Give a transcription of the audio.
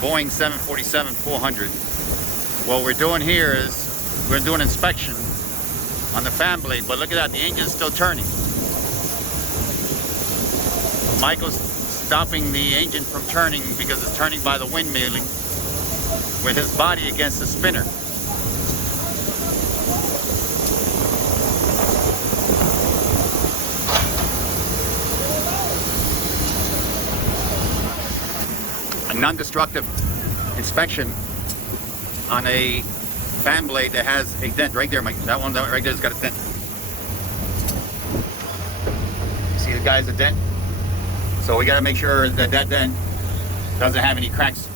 Boeing 747-400. What we're doing here is we're doing inspection on the fan blade, but look at that, the engine's still turning. Michael's stopping the engine from turning because it's turning by the windmilling with his body against the spinner. A non-destructive inspection on a fan blade that has a dent right there, Mike. That one right there's got a dent. See the guy's a dent? So we got to make sure that that dent doesn't have any cracks.